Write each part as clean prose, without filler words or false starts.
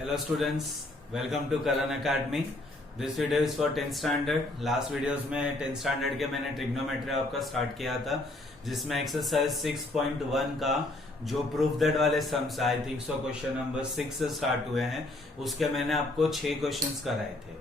Hello students, welcome to Karan Academy. This video is for 10th standard. Last videos में 10th standard के मैंने trigonometry आपका start किया था, जिसमें एक्सरसाइज 6.1 का जो प्रूफ दैट वाले sums I think so question number 6 से स्टार्ट हुए हैं, उसके मैंने आपको 6 क्वेश्चंस कराए थे.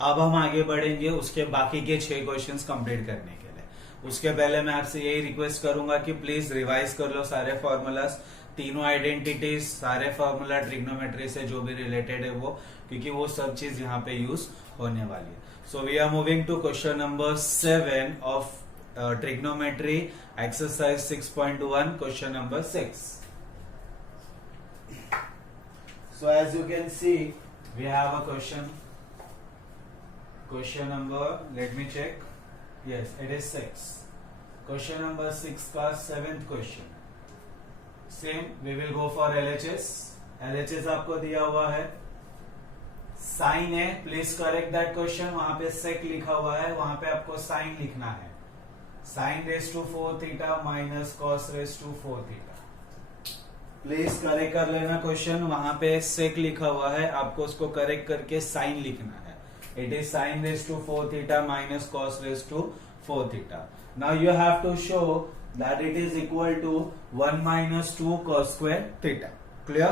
अब हम आगे बढ़ेंगे उसके बाकी के 6 क्वेश्चंस कंप्लीट करने के लिए. उसके पहले मैं आपसे यही रिक्वेस्ट करूंगा कि प्लीज रिवाइज कर लो सारे फॉर्मूलाज, तीनों आइडेंटिटीज, सारे फॉर्मूला ट्रिग्नोमेट्री से जो भी रिलेटेड है वो, क्योंकि वो सब चीज यहाँ पे यूज होने वाली है. So we are moving to question number 7 of trigonometry exercise 6.1 question number 6. So as you can see, we have a question number, let me check. Yes, it is 6. Question number 6 का 7th question. Same, we will go for LHS. LHS आपको दिया हुआ है, sign है. Please correct that question. वहां पे सेक लिखा हुआ है, वहां पे आपको साइन लिखना है. Sine raise to 4 theta minus cos raise to 4 theta. Please correct कर लेना क्वेश्चन. वहां पे सेक लिखा हुआ है, आपको उसको करेक्ट करके साइन लिखना है. It is sine raise to 4 theta minus cos raise to 4 theta. Now you have to show that it is equal to 1 minus 2 cos square theta. Clear?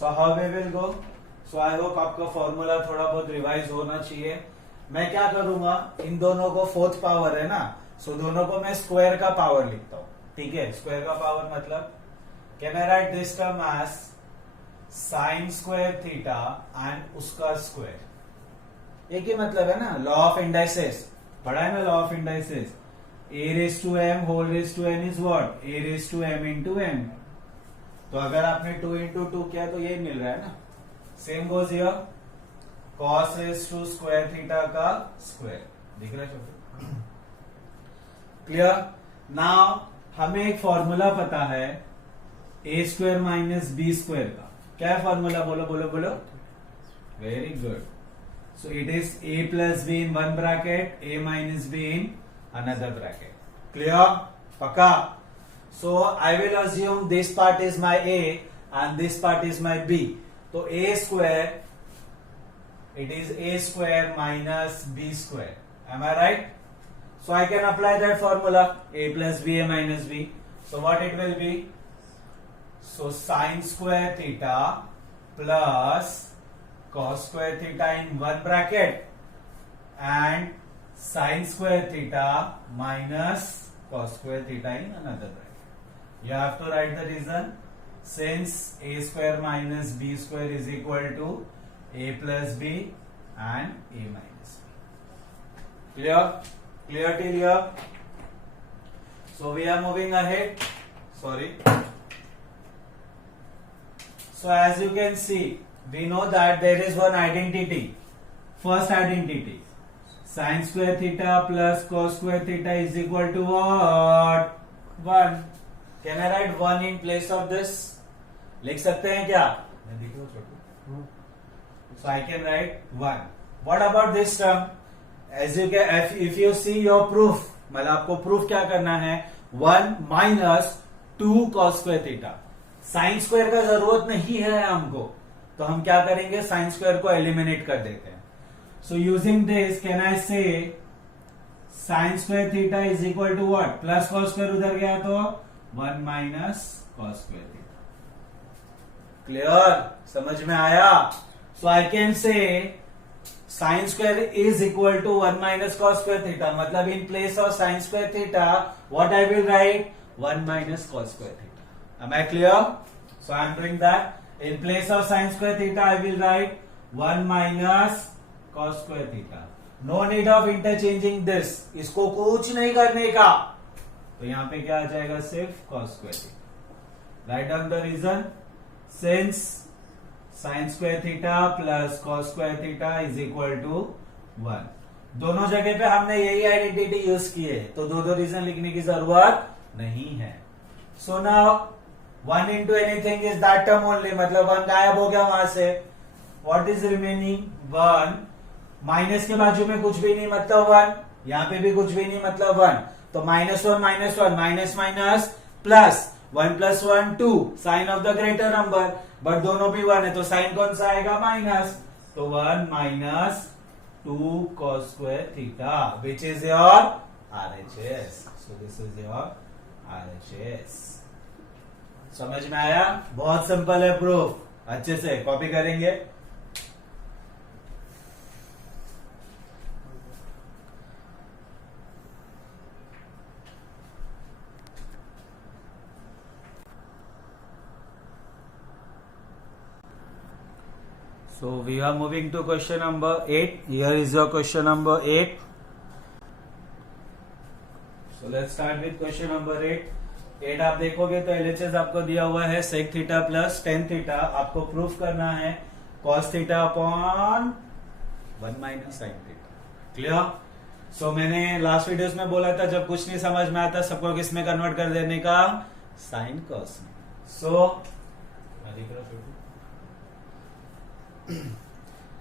So how we will go? So I hope आपका formula थोड़ा बहुत revise होना चाहिए. मैं क्या करूंगा, इन दोनों को फोर्थ पावर है ना, सो दोनों को मैं स्क्वायर का पावर लिखता हूं. ठीक है, स्क्वायर का पावर मतलब can I write this term as sine square theta and उसका स्क्वायर. एक ही मतलब है ना, लॉ ऑफ इंडाइसेस पढ़ा है ना. Law of indices a raised to m whole raised to n is what? a raised to m into n. तो अगर आपने 2 into 2 किया तो ये मिल रहा है ना. Same goes here, cos raised to square theta का स्क्वायर. दिख रहा है? क्लियर. नाउ हमें एक फॉर्मूला पता है a square minus b square का. क्या फॉर्मूला? बोलो बोलो बोलो. Very good. So it is a plus b in one bracket, a minus b in another bracket. Clear? Paka. So I will assume this part is my a and this part is my b. So a square, it is a square minus b square. Am I right? So I can apply that formula, a plus b, a minus b. So what it will be? So sine square theta plus cos square theta in one bracket and sin square theta minus cos square theta in another bracket. You have to write the reason. Since a square minus b square is equal to a plus b and a minus b. Clear? Clear till here? So we are moving ahead. Sorry. So as you can see, we know that there is one identity. First identity, sin square theta plus cos square theta is equal to what? 1. Can I write 1 in place of this? लिख सकते हैं क्या? So I can write 1. What about this term? As you can, if you see your proof, मतलब आपको proof क्या करना है? 1 minus 2 cos square theta. Sine square का जरूरत नहीं है हमको, तो हम क्या करेंगे? साइन स्क्वायर को एलिमिनेट कर देते हैं. So using this, can I say sin square theta is equal to what? Plus cos square उधर गया तो 1 minus cos square theta. Clear? समझ में आया? So I can say sin square is equal to 1 minus cos square theta. मतलब in place of sin square theta, what I will write? 1 minus cos square theta. Am I clear? So I am doing that. In place of sin square theta, I will write 1 minus cos square theta. No need of interchanging this. इसको कुछ नहीं करने का, तो यहां पे क्या आ जाएगा? सिर्फ cos square theta. Write down the reason. Since sin square theta plus cos square theta is equal to 1. दोनों जगह पे हमने यही आइडेंटिटी यूज की है, तो दो रीजन लिखने की जरूरत नहीं है. So now 1 into anything is that term only, मतलब 1 गायब हो गया वहां से. What is remaining? 1. माइनस के बाजू में कुछ भी नहीं मतलब 1, यहाँ पे भी कुछ भी नहीं मतलब 1, तो -1 -1 minus minus plus 1 + 1 2 sign of the greater number, but दोनों भी 1 है तो साइन कौन सा आएगा माइनस, तो 1 - 2 cos square theta which is your RHS. So this is your RHS. समझ में आया? बहुत सिंपल है प्रूफ, अच्छे से कॉपी करेंगे. So we are moving to question number 8. Here is your question number 8. So let's start with question number 8. 8 आप देखोगे तो LHS आपको दिया हुआ है sec theta plus tan theta. आपको प्रूफ करना है cos theta upon 1 minus sin theta. Clear? So मैंने लास्ट वीडियोस में बोला था जब कुछ नहीं समझ में आता सबको किस में कन्वर्ट कर देने का, साइन cos में. सो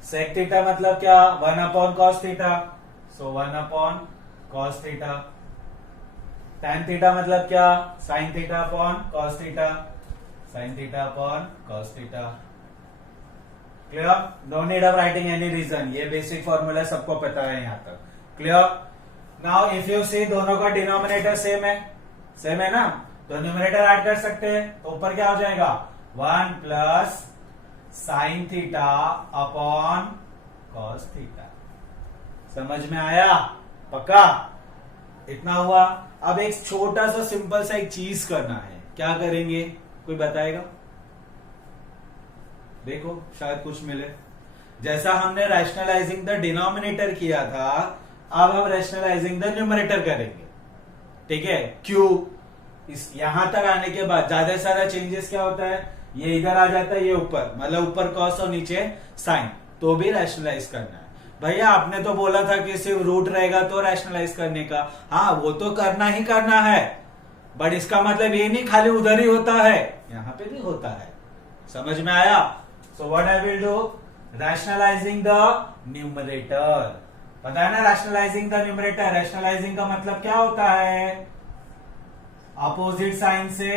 सेक थीटा मतलब क्या, 1 upon cos theta, so 1 upon cos theta. tan theta मतलब क्या, sine theta upon cos theta, sine theta upon cos theta. Clear? No need of writing any reason, ये basic formula सबको पता है यहां तक. Clear? Now if you see दोनों का डिनोमिनेटर सेम है ना, तो न्यूमरेटर ऐड कर सकते हैं, तो ऊपर क्या हो जाएगा 1 plus sign theta upon cos theta. समझ में आया? पक्का? इतना हुआ. अब एक छोटा सा सिंपल सा एक चीज करना है, क्या करेंगे कोई बताएगा? देखो शायद कुछ मिले. जैसा हमने रैशनलाइजिंग द डिनोमिनेटर किया था, अब हम रैशनलाइजिंग द न्यूमरेटर करेंगे. ठीक है? क्यों? इस यहां तक आने के बाद ज्यादा से ज्यादा चेंजेस क्या होता है, ये इधर आ जाता है, ये ऊपर, मतलब ऊपर कॉस और नीचे साइन, तो भी रैशनलाइज करना है. भैया आपने तो बोला था कि सिर्फ रूट रहेगा तो रैशनलाइज करने का. हाँ वो तो करना ही करना है, बट इसका मतलब ये नहीं खाली उधर ही होता है, यहां पे भी होता है. समझ में आया? सो what I will do, rationalising the numerator. पता है ना रैशनलाइजिंग द न्यूमरेटर, रैशनलाइजिंग का मतलब क्या होता है, अपोजिट साइन से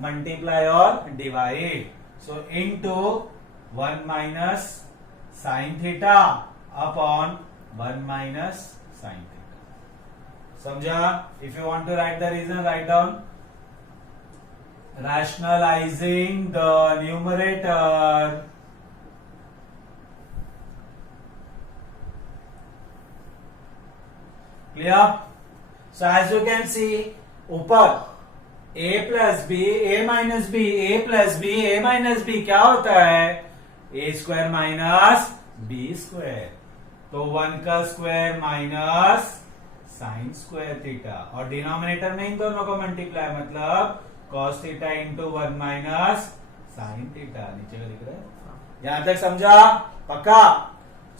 मल्टीप्लाई और divide. So into 1 minus sine theta upon 1 minus sine theta. समझा? If you want to write the reason, write down rationalizing the numerator. Clear? So as you can see, ऊपर a plus b, a minus b, a plus b, a minus b क्या होता है, a square minus b square. तो 1 का square minus sine square theta, और denominator में इन दोनों को मल्टीप्लाई, मतलब cos theta into 1 minus sine theta. नीचे का दिख रहा है? यहां तक समझा? पक्का?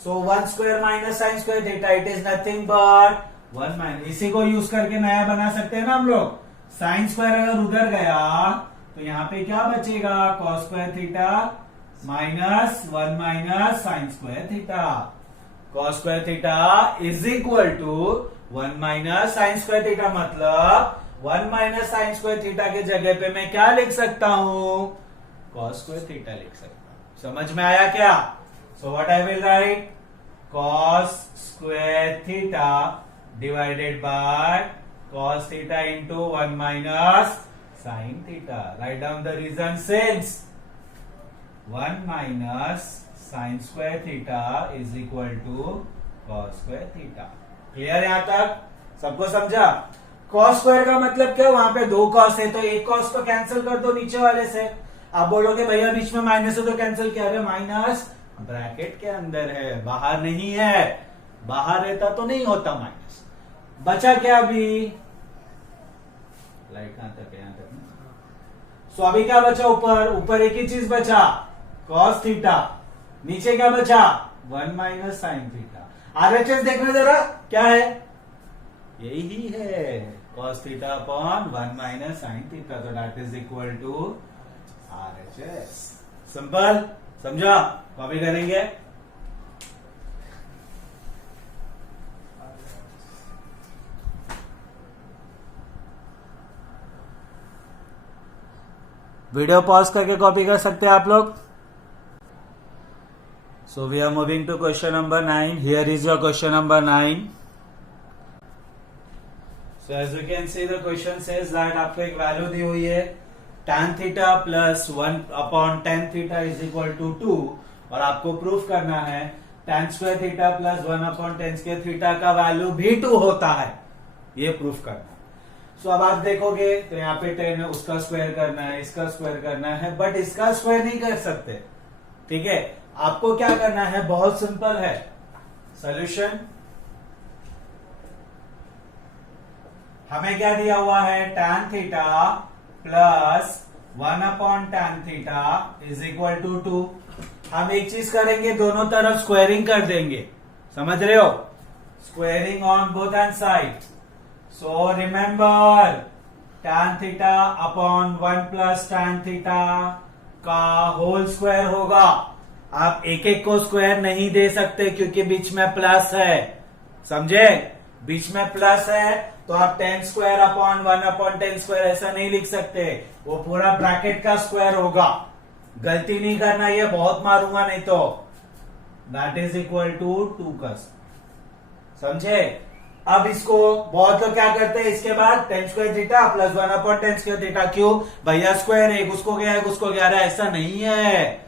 So 1 square minus sine square theta, it is nothing but 1 minus. इसी को यूज करके नया बना सकते हैं ना हम लोग. साइन स्क्वायर अगर उधर गया तो यहां पे क्या बचेगा, cos square theta minus 1 minus sine square theta. cos square theta is equal to 1 minus sine square theta, मतलब 1 माइनस साइन स्क्वायर थीटा के जगह पे मैं क्या लिख सकता हूं, cos स्क्वायर थीटा लिख सकता हूं. समझ में आया क्या? So what I will write, cos square theta divided by cos theta into 1 minus sine theta. Right down the reason since 1 minus sine square theta is equal to cos square theta. Clear? यहां तक सबको समझा? cos square का मतलब क्या, वहां पे 2 cos है तो एक cos को कैंसिल कर दो नीचे वाले से. आप बोलोगे भैया बीच में माइनस है तो कैंसिल क्या है, माइनस ब्रैकेट के अंदर है, बाहर नहीं है. बाहर रहता तो नहीं होता माइनस. बचा क्या अभी, लाइट कहां तक है, यहां तक. सो अभी क्या बचा, ऊपर एक ही चीज बचा, cos थीटा. नीचे क्या बचा, 1 माइनस साइन थीटा. आरएचएस देखना जरा क्या है, यही है cos theta upon 1 minus sine theta. तो that is equal to RHS. Simple? समझा? कॉपी करेंगे. वीडियो पॉज करके कॉपी कर सकते हैं आप लोग. So we are moving to question number 9. Here is your question number 9. So as you can see the question says that आपको एक वैल्यू दी हुई है tan theta plus 1/tan theta is equal to 2 और आपको प्रूफ करना है tan square theta plus 1/tan square theta का वैल्यू भी 2 होता है. ये प्रूफ करना है. सो अब आप देखोगे तो यहाँ पे 10 है, उसका स्क्वायर करना है, इसका स्क्वायर करना है, बट इसका स्क्वायर नहीं कर सकते. ठीक है, आपको क्या करना है, बहुत सिंपल है. सॉल्यूशन हमें क्या दिया हुआ है, tan theta plus 1/tan theta is equal to 2. हम एक चीज करेंगे, दोनों तरफ स्क्वायरिंग कर देंगे. समझ रहे हो, squaring on both hand side. So remember tan theta upon 1 plus tan theta का होल स्क्वायर होगा. आप एक एक को स्क्वायर नहीं दे सकते क्योंकि बीच में प्लस है. समझे, बीच में प्लस है तो आप tan square upon 1/tan square ऐसा नहीं लिख सकते. वो पूरा ब्रैकेट का स्क्वायर होगा. गलती नहीं करना, ये बहुत मारूंगा नहीं तो. दैट इज इक्वल टू 2 का. समझे. अब इसको बहुत लोग क्या करते हैं, इसके बाद tan square theta plus 1/tan square theta. क्यों भैया, स्क्वायर एक उसको गया, एक उसको गया. ऐसा नहीं है.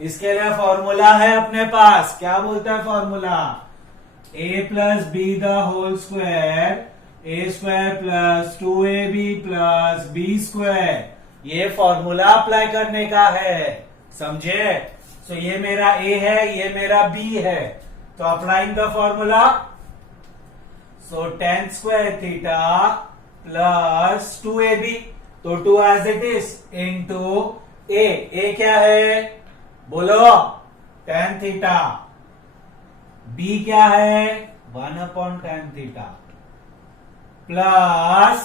इसके लिए फॉर्मूला है अपने पास. क्या बोलता है formula, a plus b the whole square a square plus 2ab plus b square. ये फॉर्मूला अप्लाई करने का है. समझे. सो ये मेरा a है, ये मेरा b है. तो applying the formula, so tan square theta plus 2ab, तो 2 as it is into a क्या है बोलो, tan थीटा. b क्या है 1/tan थीटा प्लस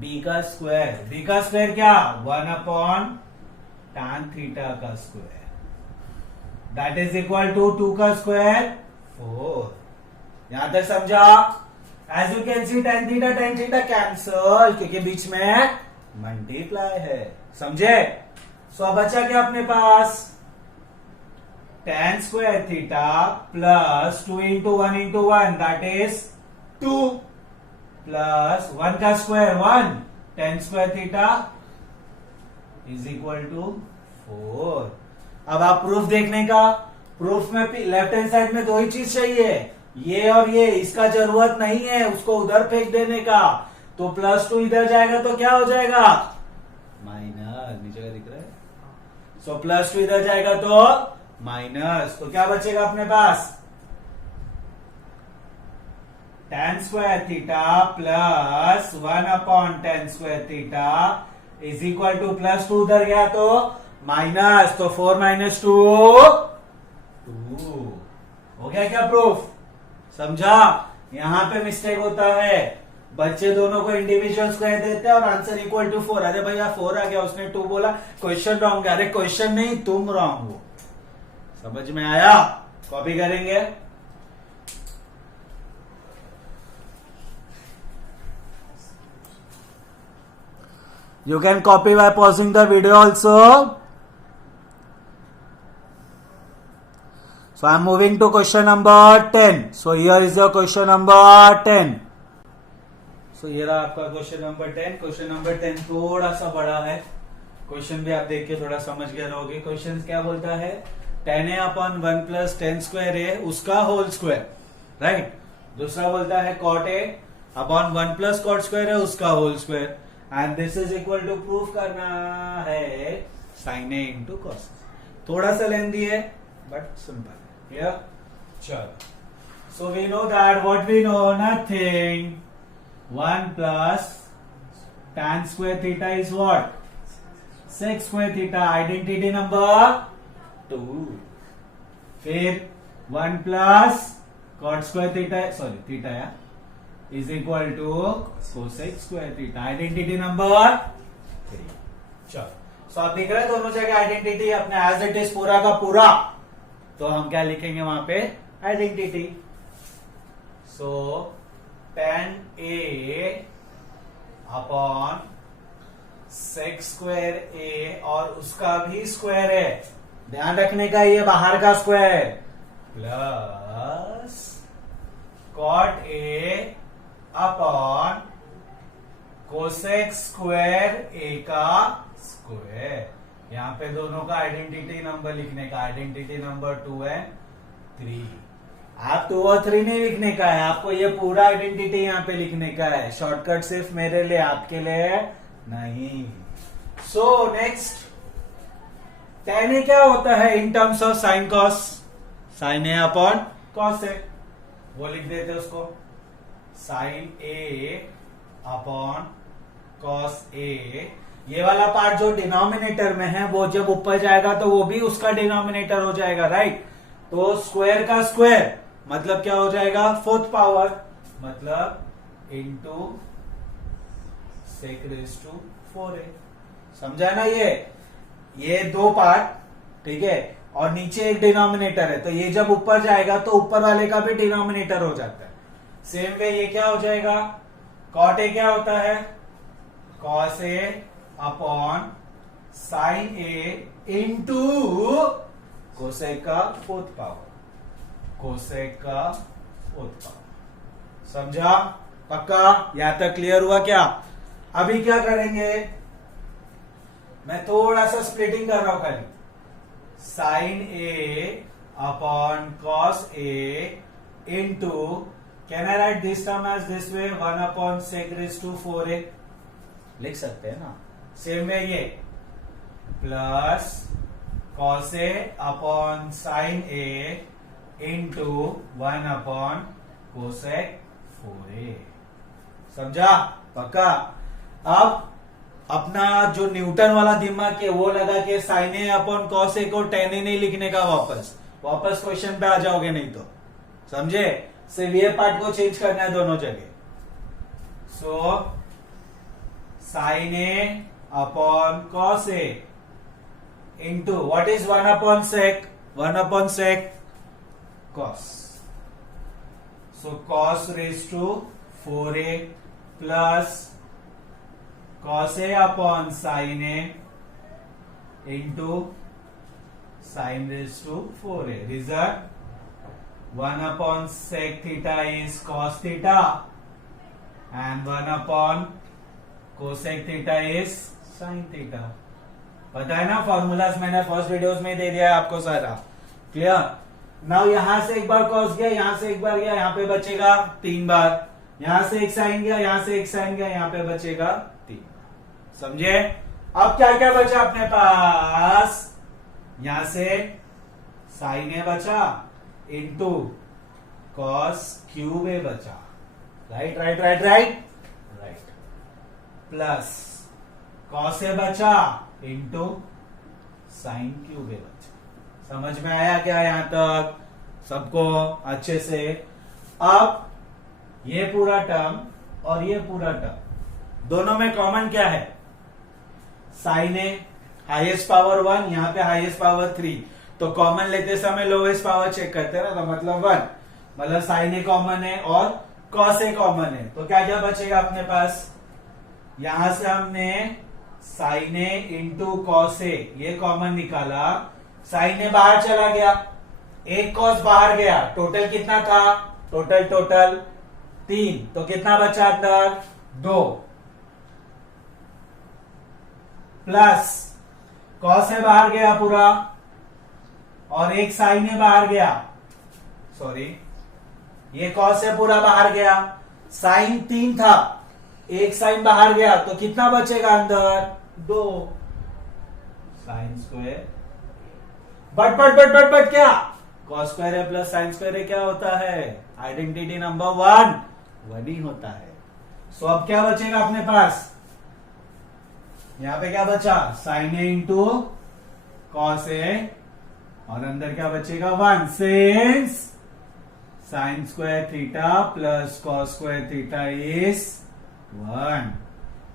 b का स्क्वायर. b का स्क्वायर क्या 1/tan थीटा का square. That is equal to 2 का स्क्वायर 4. यहां तक समझा. As you can see tan theta cancel क्योंकि बीच में मल्टीप्लाई है. समझे. सो अब बचा क्या अपने पास, tan square theta plus 2 into 1 into 1 that is 2 plus 1 का square 1 tan square theta is equal to 4. अब आप प्रूफ देखने का. प्रूफ में लेफ्ट हैंड साइड में दो ही चीज चाहिए, ये और ये. इसका जरूरत नहीं है उसको उधर फेंक देने का. तो +2 इधर जाएगा तो क्या हो जाएगा, माइनस. नीचे का दिख रहा है. सो +2 इधर जाएगा तो माइनस. तो क्या बचेगा अपने पास, tan square theta plus 1/tan square theta is equal to +2 उधर गया तो माइनस. तो 4 - 2 2 हो गया क्या प्रूफ. समझा. यहां पे मिस्टेक होता है, बच्चे दोनों को इंडिविजुअल्स कह देते हैं और आंसर इक्वल टू 4. अरे भैया 4 आ गया, उसने 2 बोला, क्वेश्चन रॉन्ग. अरे क्वेश्चन नहीं, तुम रॉन्ग हो. समझ में आया. कॉपी करेंगे. You can copy by pausing the video also. So I am moving to question number 10. So here is your question number 10. So ये रहा आपका क्वेश्चन नंबर 10. क्वेश्चन नंबर 10 थोड़ा सा बड़ा है. क्वेश्चन भी आप देख के थोड़ा समझ गए रहोगे. क्वेश्चन क्या बोलता है, tan a upon 1 plus tan square a उसका होल स्क्वायर. राइट. दूसरा बोलता है cot a upon 1 plus cot square है उसका whole square. And this is equal to proof करना है sin a इंटू cos. थोड़ा सा लेंदी है बट सिंपल. क्लियर. चलो. So we know that what we know, nothing. 1 plus tan square theta is what, sec square theta. Identity number 2. फिर 1 plus cot square theta, sorry theta या, is equal to cosec square theta. Identity number 3. चलो. सो आप देख रहे हैं दोनों जगह identity अपने एज इट इज पूरा का पूरा. तो हम क्या लिखेंगे वहां पे, identity. So tan a upon sec square A और उसका भी स्क्वायर है, ध्यान रखने का, ये बाहर का square plus cot A upon cosec square A का स्क्वायर। यहां पे दोनों का आइडेंटिटी नंबर लिखने का, आइडेंटिटी नंबर 2 एंड 3। आप 2 और 3 नहीं लिखने का है, आपको ये पूरा आइडेंटिटी यहाँ पे लिखने का है। शॉर्टकट सिर्फ मेरे लिए, आपके लिए नहीं। सो नेक्स्ट, tan A क्या होता है in terms of sine cos? Sine A upon cos A, वो लिख देते उसको, sine A upon cos A. ये वाला पार्ट जो डिनोमिनेटर में है वो जब ऊपर जाएगा तो वो भी उसका डिनोमिनेटर हो जाएगा, राइट? तो स्क्वायर का स्क्वायर मतलब क्या हो जाएगा? 4th पावर, मतलब into sec raise to 4a। समझा ना? ये दो पार्ट, ठीक है, और नीचे एक डिनोमिनेटर है, तो ये जब ऊपर जाएगा तो ऊपर वाले का भी डिनोमिनेटर हो जाता है। सेम वे ये क्या हो जाएगा? कॉट ए क्या होता है? Cos a upon sine a into cosec का 4th पावर, कोसेक का 4th पावर। समझा? पक्का? यहां तक क्लियर हुआ क्या? अभी क्या करेंगे, मैं थोड़ा सा स्प्लिटिंग कर रहा हूं खाली। Sine A upon cos a into, can I write this term as this way, 1 upon sec raise to 4a, लिख सकते हैं ना? सेम वे ये plus cos a upon sine a into 1 upon cosec 4a। समझा? पक्का? अब अपना जो न्यूटन वाला दिमाग है वो लगा के साइन ए अपॉन कॉस ए को tan A नहीं लिखने का, वापस क्वेश्चन पे आ जाओगे नहीं तो। समझे? सिर्फ ये पार्ट को चेंज करना है दोनों जगह। So sine A upon cos a into what is 1 upon sec? 1 upon sec cos. So cos raise to 4a plus cos a upon sine a into sine raise to 4a। Result 1 upon sec theta is cos theta and 1 upon cosec theta is sine theta. पता है ना? Formulas मैंने first videos में दे दिया है आपको सारा। Clear? Now यहां से एक बार कॉस गया, यहां से एक बार गया, यहां पे बचेगा 3 बार, यहां से एक साइन गया, यहां से एक साइन गया, यहां पे बचेगा 3। समझे? अब क्या क्या बचा अपने पास? यहां से साइन ए बचा इंटू कॉस क्यूब ए बचा, right right right right right, plus cos A बचा इंटू साइन क्यूब ए बचा। समझ में आया क्या यहां तक सबको अच्छे से? अब ये पूरा टर्म और ये पूरा टर्म दोनों में कॉमन क्या है? साइन ए हाईएस्ट पावर 1, यहां पे हाईएस्ट पावर 3, तो कॉमन लेते समय लोएस्ट पावर चेक करते हैं ना, तो मतलब 1, मतलब साइन ए कॉमन है और कॉस ए कॉमन है, तो क्या क्या बचेगा अपने पास? यहां से हमने sign a into cos A ये कॉमन निकाला, साइन ए बाहर चला गया, एक कॉस बाहर गया, टोटल कितना था? टोटल 3, तो कितना बचा अंदर? 2, प्लस कॉस ए बाहर गया पूरा और एक साइन ए बाहर गया, सॉरी ये कॉस ए पूरा बाहर गया, साइन 3 था, एक साइन बाहर गया, तो कितना बचेगा अंदर? 2 साइन स्क्वायर। बट क्या? कॉस स्क्वायर है प्लस साइन स्क्वायर है क्या होता है? आइडेंटिटी नंबर 1 ही होता है। सो अब क्या बचेगा अपने पास? यहां पे क्या बचा? Sign a into cos A और अंदर क्या बचेगा? 1 since sign square theta plus cos square theta is 1।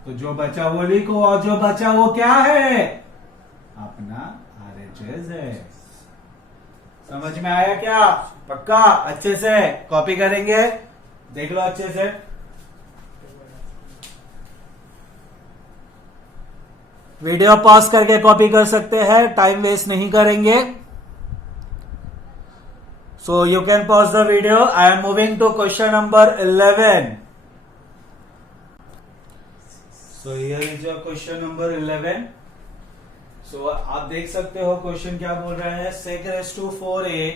तो जो बचा वो लिखो, और जो बचा वो क्या है? अपना RHS है। समझ में आया क्या? पक्का? अच्छे से कॉपी करेंगे, देख लो अच्छे से। वीडियो पॉज करके कॉपी कर सकते हैं, टाइम वेस्ट नहीं करेंगे. So you can pause the video. I am moving to question number 11. So here is your question number 11. सो आप देख सकते हो क्वेश्चन क्या बोल रहा है. sec raised to 4a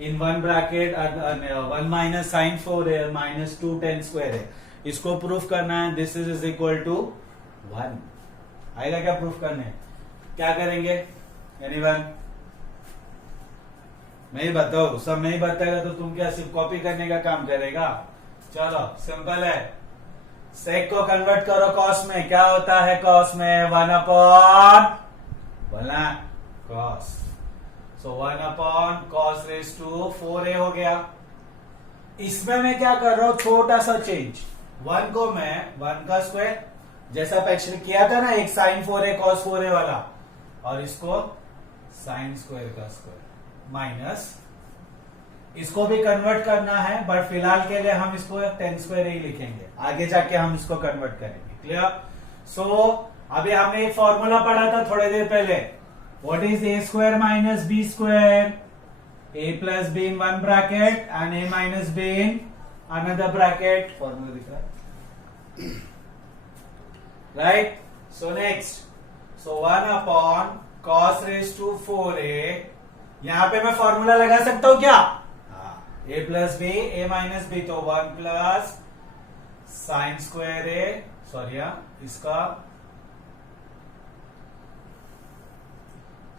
in one bracket 1 minus sin 4a minus 2 tan square a. इसको प्रूफ करना है. This is equal to 1. आएगा क्या प्रूफ करने? क्या करेंगे? एनीवन? नहीं बताओ. सब नहीं बताएगा तो तुम क्या सिर्फ कॉपी करने का काम करेगा? चलो सिंपल है. सेक को कन्वर्ट करो कॉस में. क्या होता है कॉस में? 1 अपॉन बोलना cos. So 1 upon cos raise to 4a हो गया. इसमें मैं क्या कर रहा हूं? छोटा सा चेंज. 1 को मैं 1 का स्क्वायर जैसा पिछले किया था ना, एक साइन 4a कॉस 4a वाला, और इसको साइन स्क्वायर का स्क्वायर माइनस. इसको भी कन्वर्ट करना है बट फिलहाल के लिए हम इसको tan स्क्वायर ही लिखेंगे. आगे जाके हम इसको कन्वर्ट करेंगे. क्लियर? सो अभी हमने एक फॉर्मूला पढ़ा था थोड़ी देर पहले. What is a square minus b square? a plus b in one bracket and a minus b in another bracket. Formula दिख रहा है, right? So next, so 1 upon cos raise to 4a. यहां पे मैं फॉर्मूला लगा सकता हूं क्या? a plus b a minus b, तो 1 plus sine square a, sorry इसका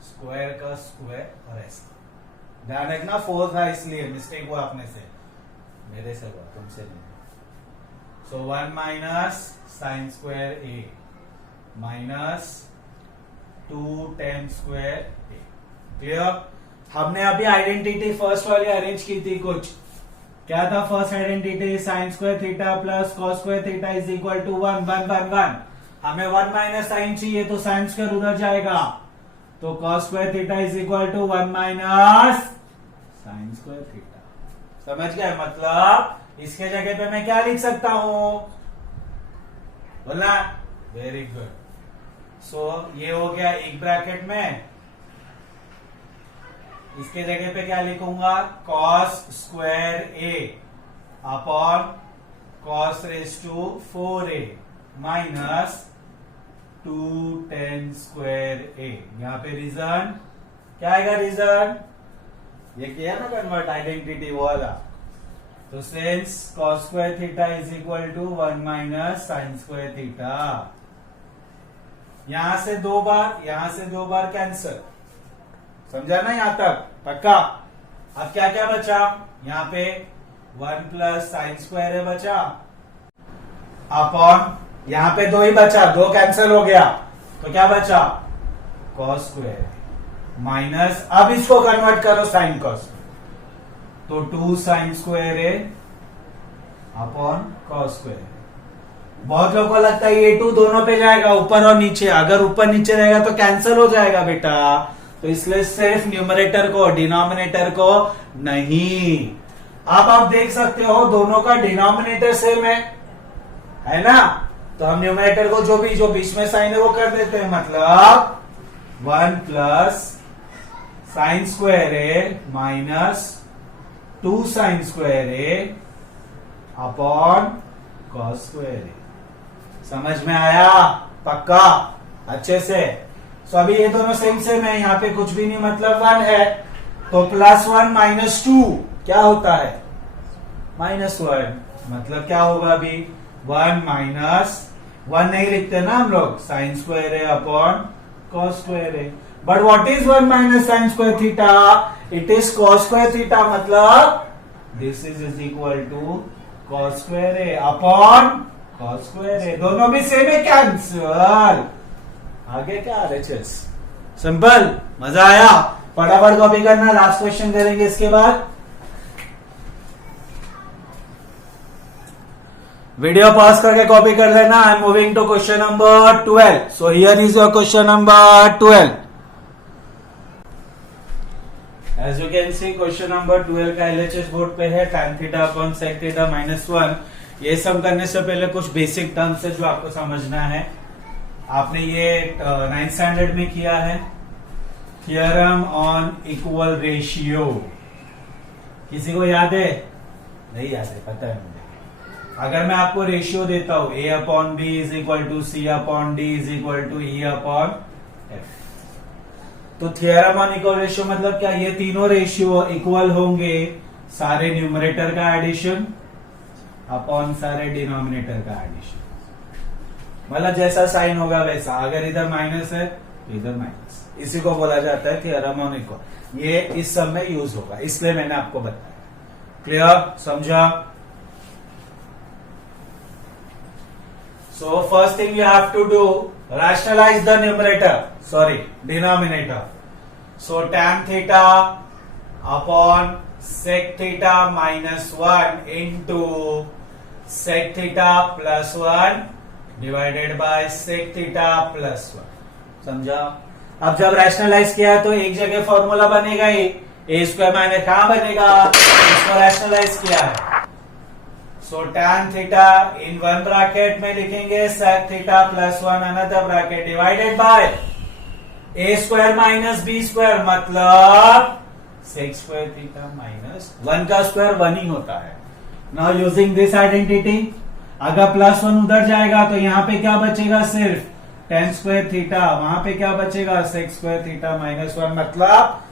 स्क्वायर का स्क्वायर और ऐसा. ध्यान रखना 4 था इसलिए मिस्टेक हुआ अपने से, मेरे से हुआ, तुमसे नहीं. सो 1 minus sine square a minus 2 tan square a. Clear? हमने अभी आइडेंटिटी फर्स्ट वाली अरेंज की थी. कुछ क्या था first identity? Sine square theta plus cos square theta is equal to 1 1 1 1. हमें 1 माइनस साइन चाहिए तो साइन स्क्वायर उधर जाएगा, तो cos square theta is equal to 1 minus sine square theta. समझ गए? मतलब इसके जगह पे मैं क्या लिख सकता हूं? बोलना. Very good. सो ये हो गया एक ब्रैकेट में. इसके जगह पे क्या लिखूंगा? cos square a upon cos raise to 4a minus 2 tan square a. यहां पे रीजन क्या आएगा? रीजन ये किया ना कन्वर्ट आइडेंटिटी वाला. तो since cos square theta is equal to 1 minus sine square theta. यहां से 2 बार, यहां से 2 बार कैंसिल. समझा ना यहां तक? पक्का? अब क्या क्या बचा? यहां पे 1 प्लस साइन स्क्वायर है बचा, अपॉन यहां पे 2 ही बचा, 2 कैंसिल हो गया, तो क्या बचा? Cos square minus. अब इसको कन्वर्ट करो साइन कॉस, तो 2 साइन स्क्वायर है अपॉन कॉस स्क्वायर. बहुत लोगों को लगता है ये 2 दोनों पे जाएगा, ऊपर और नीचे. अगर ऊपर नीचे रहेगा तो कैंसिल हो जाएगा बेटा, तो इसलिए सिर्फ न्यूमरेटर को, डिनोमिनेटर को नहीं. अब आप देख सकते हो दोनों का डिनोमिनेटर सेम है ना, तो हम न्यूमरेटर को जो बीच में साइन है वो कर देते हैं. मतलब 1 प्लस साइन स्क्वायर ए माइनस 2 साइन स्क्वायर ए अपॉन कॉस स्क्वायर ए. समझ में आया? पक्का? अच्छे से. सो अभी ये दोनों सेम सेम है, यहाँ पे कुछ भी नहीं, मतलब 1 है, तो +1 माइनस 2 क्या होता है? -1. मतलब क्या होगा अभी? 1 माइनस 1 नहीं लिखते ना हम लोग, साइन स्क्वायर है अपॉन कॉस स्क्वायर है. But what is 1 minus sine square theta? It is cos square theta. मतलब this is equal to cos square है अपॉन कॉस स्क्वायर है. दोनों भी सेम है, कैंसिल. आगे क्या RHS? सिंपल. मजा आया? फटाफट कॉपी करना, लास्ट क्वेश्चन करेंगे इसके बाद. वीडियो पॉज करके कॉपी कर लेना. I am moving to question number 12. So here is your question number 12. As you can see question number 12 का LHS बोर्ड पे है. tan theta upon sec theta -1. ये सब करने से पहले कुछ बेसिक टर्म्स है जो आपको समझना है. आपने ये 9th स्टैंडर्ड में किया है, थियरम ऑन इक्वल रेशियो। किसी को याद है? नहीं याद है, पता है मुझे। अगर मैं आपको रेशियो देता हूं a upon b is equal to c upon d is equal to e upon f, तो थियरम ऑन इक्वल रेशियो मतलब क्या? ये तीनों रेशियो इक्वल होंगे सारे न्यूमरेटर का एडिशन अपॉन सारे डिनोमिनेटर का एडिशन, मतलब जैसा साइन होगा वैसा। अगर इधर माइनस है इधर माइनस, इसी को बोला जाता है थियरम ऑन इक्वल। ये इस सब में यूज होगा, इसलिए मैंने आपको बताया। क्लियर? समझा? So first thing you have to do, rationalize the denominator. So tan theta upon sec theta minus 1 into sec theta plus 1 divided by sec theta plus 1. समझा? अब जब रैशनलाइज किया तो एक जगह फॉर्मूला बनेगा ही, ए स्क्वायर माइनस कहां बनेगा? इसको रैशनलाइज किया है। सो tan theta in one bracket में लिखेंगे sec theta plus 1 another bracket divided by a square minus b square, मतलब sec स्क्वायर थीटा माइनस 1 का स्क्वायर 1 ही होता है। नाउ यूजिंग दिस आइडेंटिटी, अगर प्लस 1 उधर जाएगा तो यहाँ पे क्या बचेगा? सिर्फ tan स्क्वायर थीटा, वहां पे क्या बचेगा? sec स्क्वायर थीटा माइनस 1, मतलब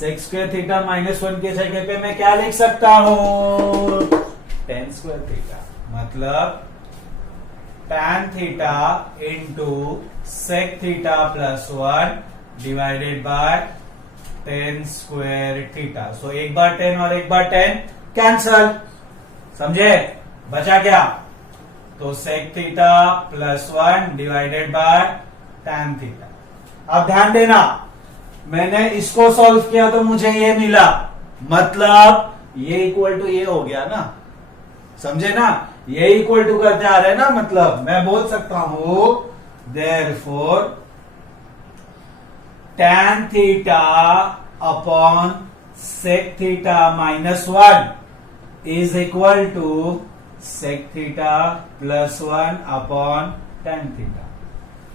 sec स्क्वायर थीटा माइनस 1 के जगह पे मैं क्या लिख सकता हूं? tan स्क्वायर थीटा, मतलब tan theta into sec theta plus 1 divided by tan square theta. So एक बार 10 और एक बार 10 कैंसल, समझे? बचा क्या? तो sec theta plus 1 divided by tan theta. अब ध्यान देना, मैंने इसको सॉल्व किया तो मुझे ये मिला, मतलब ये इक्वल टू ये हो गया ना, समझे ना? ये इक्वल टू करते आ रहे हैं ना, मतलब मैं बोल सकता हूं therefore tan theta upon sec theta minus 1 is equal to sec theta plus 1 upon tan theta.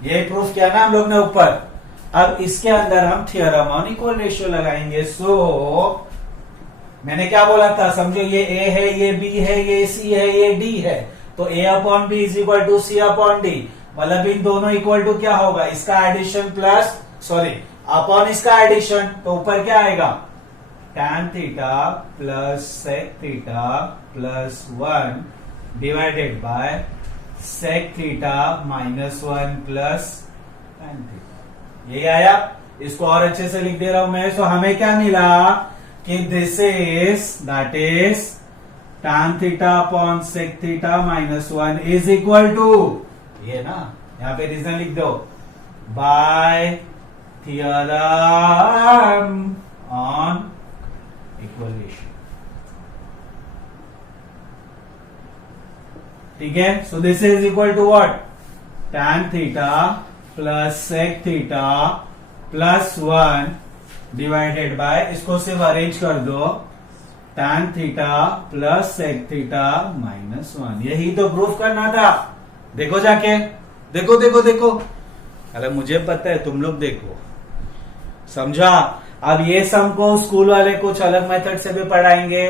ये प्रूफ किया ना हम लोग ने ऊपर। अब इसके अंदर हम थियरम ऑन इक्वल रेशियो लगाएंगे। सो मैंने क्या बोला था? समझो ये a है, ये b है, ये c है, ये d है, तो a upon b is equal to c upon d, मतलब इन दोनों इक्वल टू क्या होगा? इसका एडिशन प्लस अपॉन इसका एडिशन, तो ऊपर क्या आएगा? tan theta plus sec theta plus 1 divided by sec theta minus 1 plus tan theta. यही आया? इसको और अच्छे से लिख दे रहा हूं मैं। सो हमें क्या मिला कि this is that is tan theta upon sec theta minus 1 is equal to ये ना, यहां पे रीजन लिख दो, by theorem on equal ratio. ठीक है? So this is equal to what? tan theta plus sec theta plus 1 divided by, इसको सिर्फ अरेंज कर दो, tan theta plus sec theta minus 1। यही तो प्रूफ करना था। देखो जाके, देखो देखो देखो, अरे मुझे पता है, तुम लोग देखो। समझा? अब ये सम को स्कूल वाले कुछ अलग मेथड से भी पढ़ाएंगे,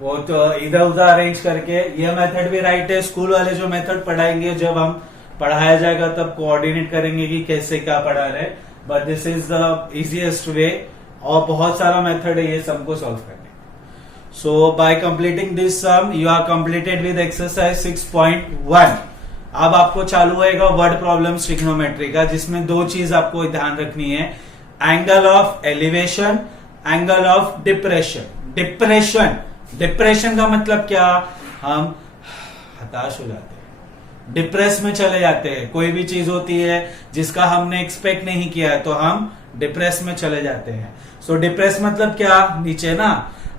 वो तो इधर उधर अरेंज करके। ये मेथड भी राइट है। स्कूल वाले जो मेथड पढ़ाएंगे, जब हम पढ़ाया जाएगा तब कोऑर्डिनेट करेंगे कि कैसे क्या पढ़ा रहे, but this is the easiest way, और बहुत सारा मेथड है ये सम को सॉल्व करने। So by completing this sum you are completed with exercise 6.1। अब आपको चालू होएगा वर्ड प्रॉब्लम्स ट्रिग्नोमेट्री का, जिसमें दो चीज आपको ध्यान रखनी है, angle of elevation, angle of depression. Depression का मतलब क्या? हम हताश हो जाते हैं, डिप्रेस में चले जाते हैं। कोई भी चीज होती है जिसका हमने एक्सपेक्ट नहीं किया है तो हम डिप्रेस में चले जाते हैं। सो डिप्रेस मतलब क्या? नीचे ना,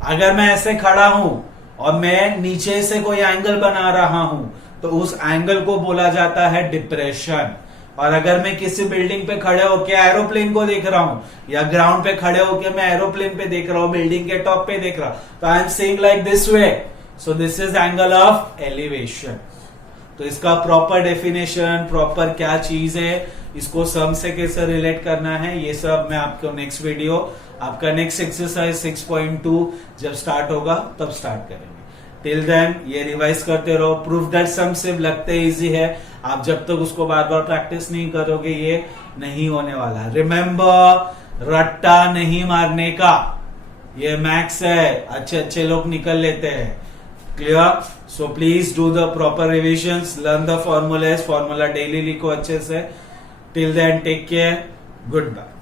अगर मैं ऐसे खड़ा हूं और मैं नीचे से कोई एंगल बना रहा हूं तो उस एंगल को बोला जाता है डिप्रेशन। और अगर मैं किसी बिल्डिंग पे खड़े होकर एरोप्लेन को देख रहा हूं, या ग्राउंड पे खड़े होकर मैं एरोप्लेन पे देख रहा हूं, बिल्डिंग के टॉप पे देख रहा हूं, तो I am seeing like this way, so this is angle of elevation. तो इसका प्रॉपर डेफिनेशन, प्रॉपर क्या चीज है, इसको सम से कैसे रिलेट करना है, ये सब मैं आपको नेक्स्ट वीडियो, आपका नेक्स्ट एक्सरसाइज 6.2 जब स्टार्ट होगा तब स्टार्ट करेंगे। टिल देन ये रिवाइज करते रहो। प्रूफ दैट सम सिर्फ लगते इजी है, आप जब तक उसको बार बार प्रैक्टिस नहीं करोगे ये नहीं होने वाला। रिमेम्बर, रट्टा नहीं मारने का, ये मैथ्स है, अच्छे अच्छे लोग निकल लेते हैं। Clear? So please do the proper revisions, learn the formulas, formula daily लिखो अच्छे से। Till then take care, good bye.